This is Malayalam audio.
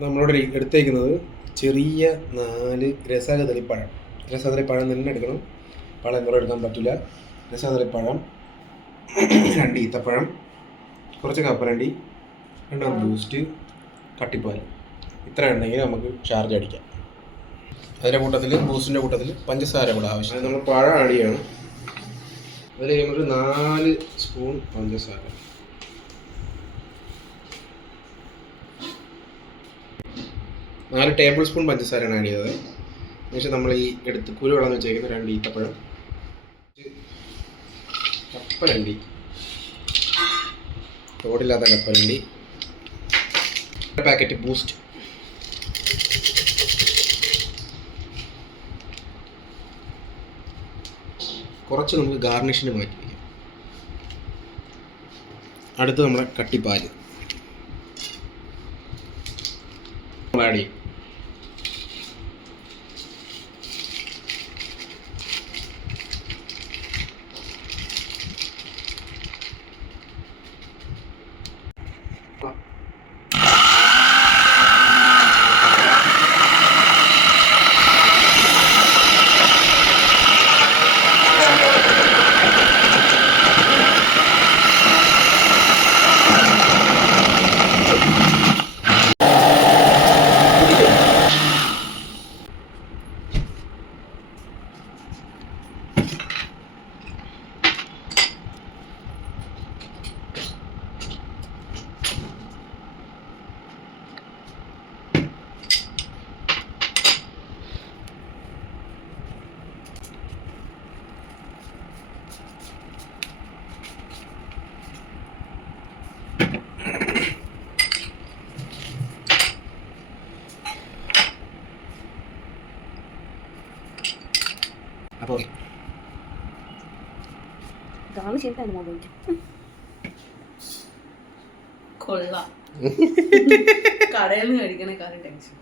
നമ്മളോട് എടുത്തേക്കുന്നത് ചെറിയ 4 രസകദളിപ്പഴം. രസകദളിപ്പഴം തന്നെ എടുക്കണം, പഴം കുറേ എടുക്കാൻ പറ്റില്ല. രസകദളിപ്പഴം, 2 ഈത്തപ്പഴം, കുറച്ച് കപ്പലണ്ടി, 2 ബൂസ്റ്റ്, കട്ടിപ്പാൽ. ഇത്ര ഉണ്ടെങ്കിൽ നമുക്ക് ചാർജ് അടിക്കാം. അതിൻ്റെ കൂട്ടത്തിൽ ബൂസ്റ്റിൻ്റെ കൂട്ടത്തിൽ പഞ്ചസാര കൂടെ ആവശ്യം. അത് നമ്മൾ പഴം ആഡ് ചെയ്യണം. അതിൽ നമുക്ക് 4 സ്പൂൺ പഞ്ചസാര, 4 ടേബിൾ സ്പൂൺ പഞ്ചസാരയാണ് ആഡ് ചെയ്തത്. എന്നുവെച്ചാൽ നമ്മൾ ഈ എടുത്ത് കുരു വെള്ളം വെച്ചേക്കുന്ന 2 ഈത്തപ്പഴം, കപ്പലണ്ടി, തോടില്ലാത്ത കപ്പലണ്ടി, പാക്കറ്റ് ബൂസ്റ്റ്, കുറച്ച് നമുക്ക് ഗാർണിഷിന് മാറ്റി വയ്ക്കാം. അടുത്ത് നമ്മുടെ കട്ടിപ്പാൽ നമ്മൾ ആഡ് ചെയ്യും. അപ്പോൾ കൊള്ളാം. കടയിൽ നിന്ന് കഴിക്കണേക്കാളും ടെൻഷൻ.